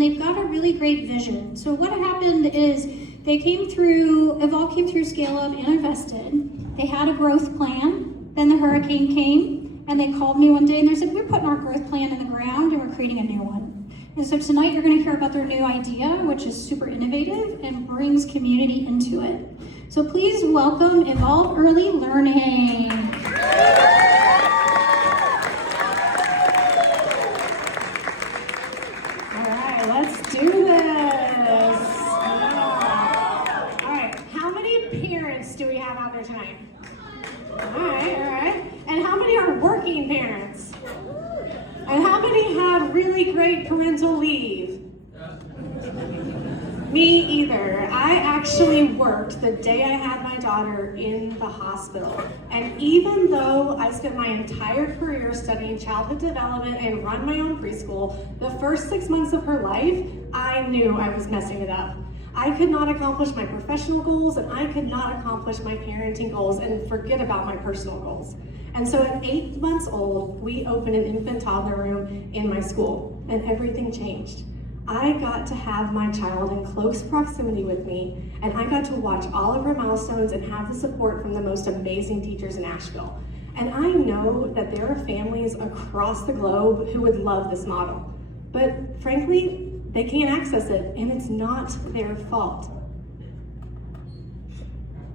and they've got a really great vision. So what happened is Evolve came through Scale Up and Invested. They had a growth plan, then the hurricane came, and they called me one day and they said, we're putting our growth plan in the ground and we're creating a new one. And so tonight you're gonna hear about their new idea, which is super innovative and brings community into it. So please welcome Evolve Early Learning. All right, let's do this. All right, how many parents do we have out there tonight? All right. And how many are working parents? And how many have really great parental leave? Me either. I actually worked the day I had my daughter in the hospital. And even though I spent my entire career studying childhood development and run my own preschool, the first 6 months of her life, I knew I was messing it up. I could not accomplish my professional goals and I could not accomplish my parenting goals and forget about my personal goals. And so at 8 months old, we opened an infant toddler room in my school and everything changed. I got to have my child in close proximity with me, and I got to watch all of her milestones and have the support from the most amazing teachers in Asheville. And I know that there are families across the globe who would love this model, but frankly, they can't access it, and it's not their fault.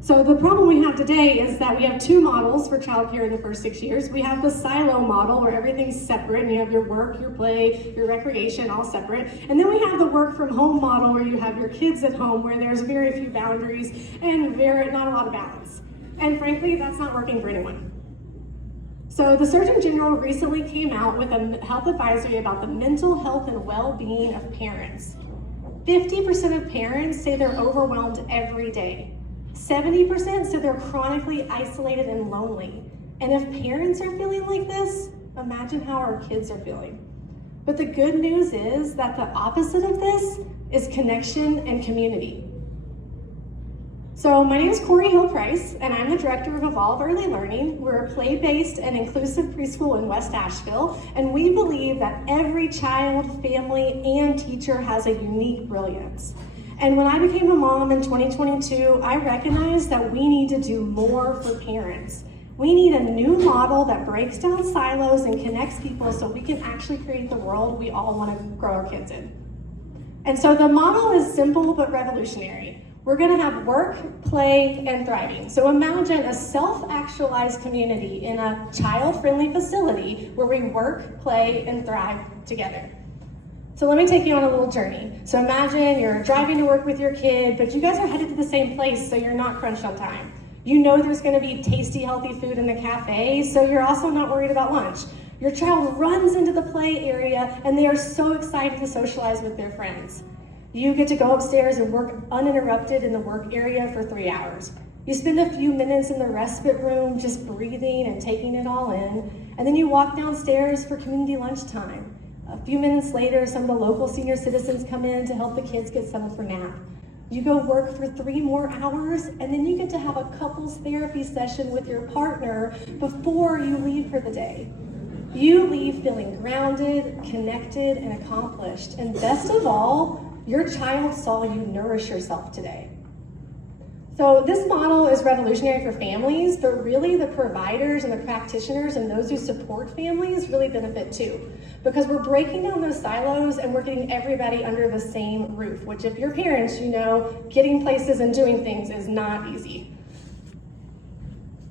So the problem we have today is that we have two models for childcare in the first 6 years. We have the silo model where everything's separate and you have your work, your play, your recreation all separate. And then we have the work from home model where you have your kids at home where there's very few boundaries and not a lot of balance. And frankly, that's not working for anyone. So the Surgeon General recently came out with a health advisory about the mental health and well-being of parents. 50% of parents say they're overwhelmed every day. 70% say they're chronically isolated and lonely. And if parents are feeling like this, imagine how our kids are feeling. But the good news is that the opposite of this is connection and community. So my name is Corrie Hill Price, and I'm the director of Evolve Early Learning. We're a play-based and inclusive preschool in West Asheville, and we believe that every child, family, and teacher has a unique brilliance. And when I became a mom in 2022, I recognized that we need to do more for parents. We need a new model that breaks down silos and connects people so we can actually create the world we all want to grow our kids in. And so the model is simple but revolutionary. We're gonna have work, play, and thriving. So imagine a self-actualized community in a child-friendly facility where we work, play, and thrive together. So let me take you on a little journey. So imagine you're driving to work with your kid, but you guys are headed to the same place, so you're not crunched on time. You know there's gonna be tasty, healthy food in the cafe, so you're also not worried about lunch. Your child runs into the play area, and they are so excited to socialize with their friends. You get to go upstairs and work uninterrupted in the work area for 3 hours. You spend a few minutes in the respite room just breathing and taking it all in, and then you walk downstairs for community lunchtime. A few minutes later, some of the local senior citizens come in to help the kids get settled for nap. You go work for 3 more hours, and then you get to have a couples therapy session with your partner before you leave for the day. You leave feeling grounded, connected, and accomplished. And best of all, your child saw you nourish yourself today. So this model is revolutionary for families, but really the providers and the practitioners and those who support families really benefit too, because we're breaking down those silos and we're getting everybody under the same roof, which if you're parents, you know getting places and doing things is not easy.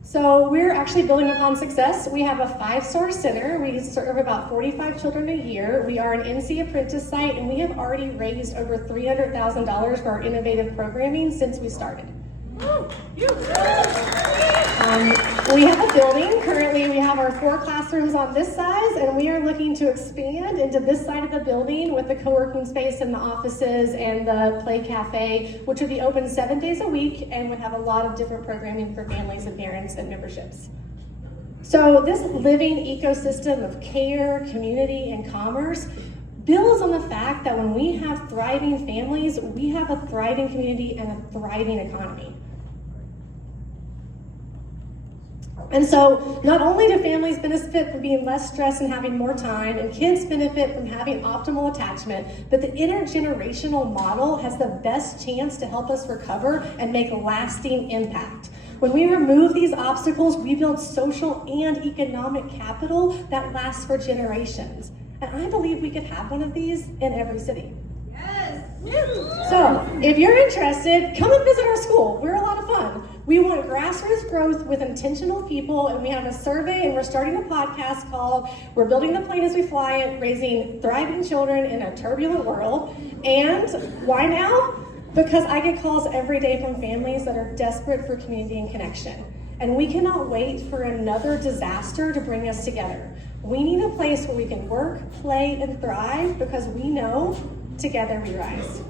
So we're actually building upon success. We have a 5-star center. We serve about 45 children a year. We are an NC apprentice site, and we have already raised over $300,000 for our innovative programming since we started. We have a building. Currently, we have our 4 classrooms on this size, and we are looking to expand into this side of the building with the co-working space and the offices and the play cafe, which would be open 7 days a week and would have a lot of different programming for families and parents and memberships. So this living ecosystem of care, community, and commerce builds on the fact that when we have thriving families, we have a thriving community and a thriving economy. And so not only do families benefit from being less stressed and having more time, and kids benefit from having optimal attachment, but the intergenerational model has the best chance to help us recover and make a lasting impact. When we remove these obstacles, we build social and economic capital that lasts for generations. And I believe we could have one of these in every city. So, if you're interested, come and visit our school. We're a lot of fun. We want grassroots growth with intentional people, and we have a survey, and we're starting a podcast called We're Building the Plane as We Fly It, Raising Thriving Children in a Turbulent World. And why now? Because I get calls every day from families that are desperate for community and connection. And we cannot wait for another disaster to bring us together. We need a place where we can work, play, and thrive, because we know together we rise.